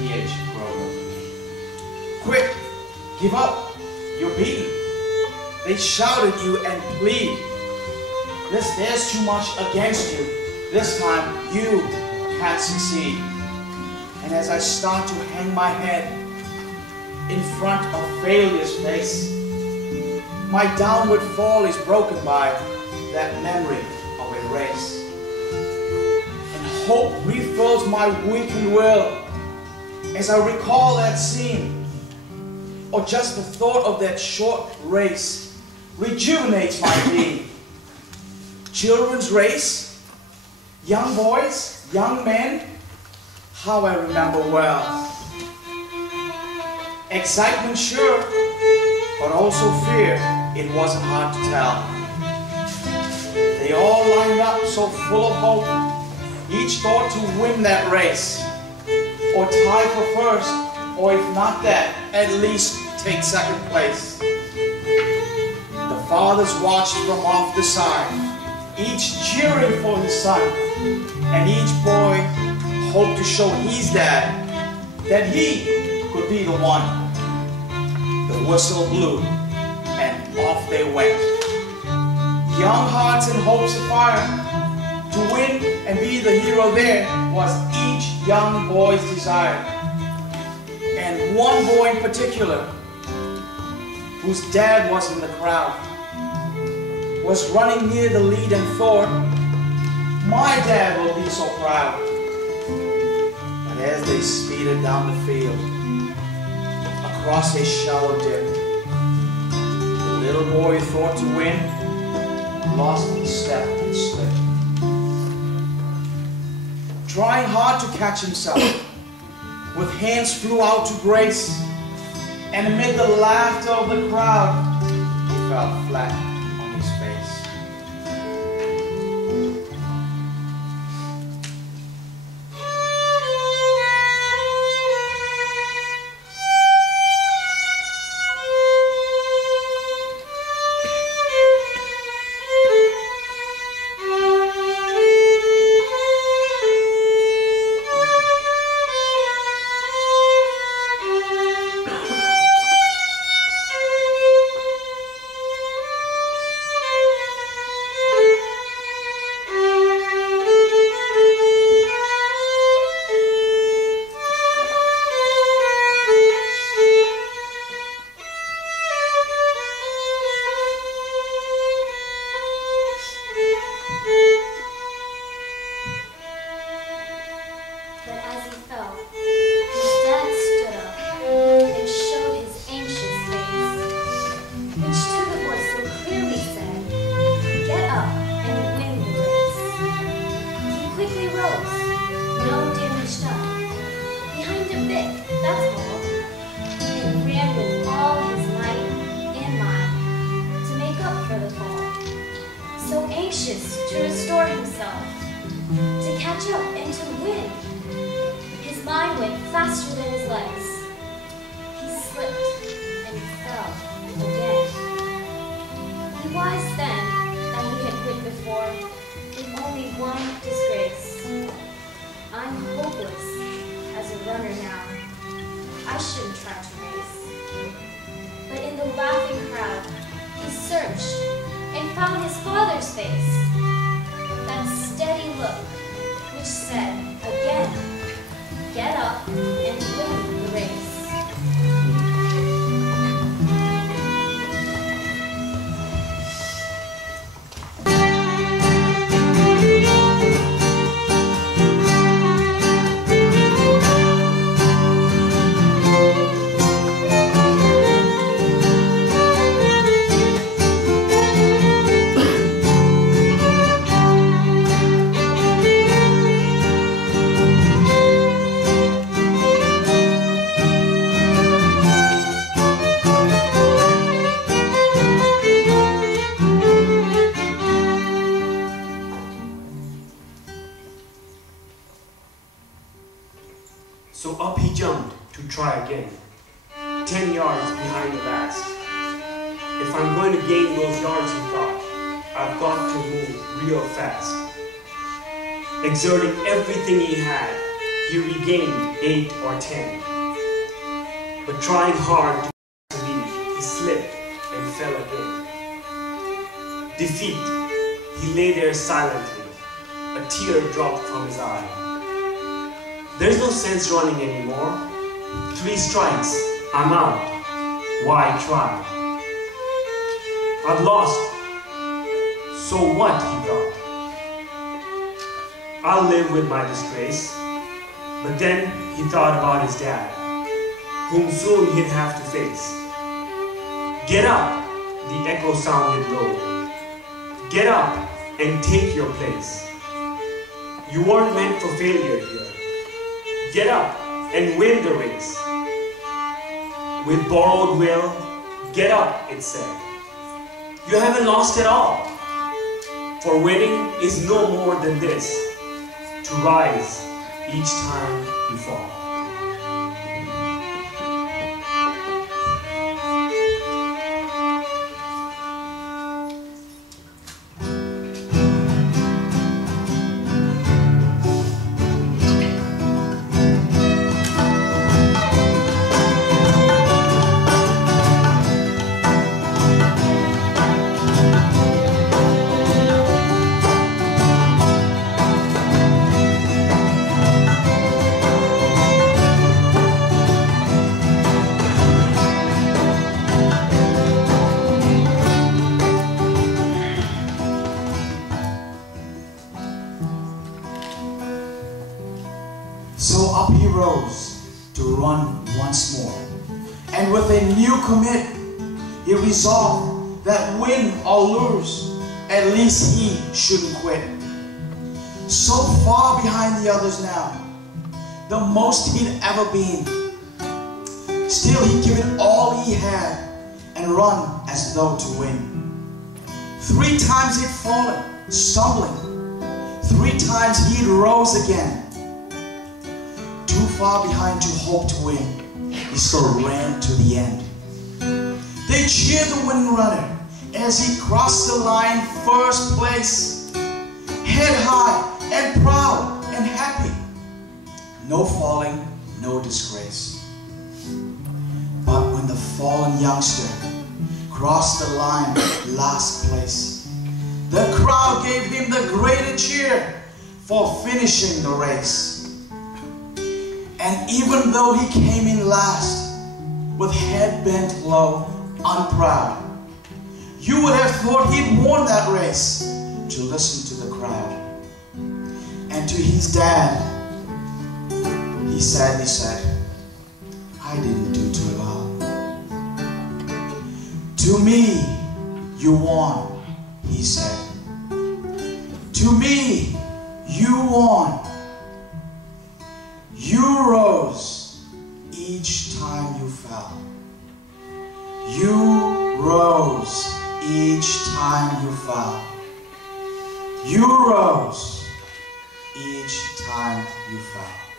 T.H. Grover. Quick, give up, you're beaten. They shouted you and plead. There's too much against you. This time you can't succeed. And as I start to hang my head in front of failure's face, my downward fall is broken by that memory of a race. And hope refills my weakened will as I recall that scene, or just the thought of that short race rejuvenates my being. Children's race, young boys, young men, how I remember well. Excitement sure, but also fear, it wasn't hard to tell. They all lined up so full of hope, each thought to win that race, or tie for first, or if not that, at least take second place. The fathers watched from off the side, each cheering for his son, and each boy hoped to show his dad that he could be the one. The whistle blew, and off they went. Young hearts and hopes afire. To win and be the hero there was each young boy's desire. And one boy in particular, whose dad was in the crowd, was running near the lead and thought, my dad will be so proud. But as they speeded down the field, across a shallow dip, the little boy who thought to win lost his step and slipped. Trying hard to catch himself, with hands flew out to grace, and amid the laughter of the crowd, he fell flat on his face. To restore himself, to catch up and to win. His mind went faster than his legs. He slipped and fell again. He was then that he had quit before, with only one disgrace. I'm hopeless as a runner now. I shouldn't try to race. But in the laughing crowd, he searched and found his father's face. That steady look which said again, get up and win the race. So up he jumped to try again, 10 yards behind the last. If I'm going to gain those yards, he thought, I've got to move real fast. Exerting everything he had, he regained 8 or 10. But trying hard to leave, he slipped and fell again. Defeat, he lay there silently, a tear dropped from his eye. There's no sense running anymore. 3 strikes, I'm out. Why try? I've lost. So what, he thought. I'll live with my disgrace. But then he thought about his dad, whom soon he'd have to face. Get up, the echo sounded low. Get up and take your place. You weren't meant for failure here. Get up and win the race. With borrowed will, get up, it said. You haven't lost at all. For winning is no more than this, to rise each time you fall. So up he rose to run once more, and with a new commit, he resolved that win or lose, at least he shouldn't quit. So far behind the others now, the most he'd ever been. Still he'd give it all he had and run as though to win. 3 times he'd fallen, stumbling. 3 times he'd rose again. Too far behind to hope to win, he still ran to the end. They cheered the winning runner as he crossed the line first place. Head high and proud and happy. No falling, no disgrace. But when the fallen youngster crossed the line last place, the crowd gave him the greater cheer for finishing the race. And even though he came in last, with head bent low, unproud, you would have thought he'd won that race to listen to the crowd. And to his dad, he sadly said, I didn't do too well. To me, you won, he said. To me, you won. You rose each time you fell. You rose each time you fell. You rose each time you fell.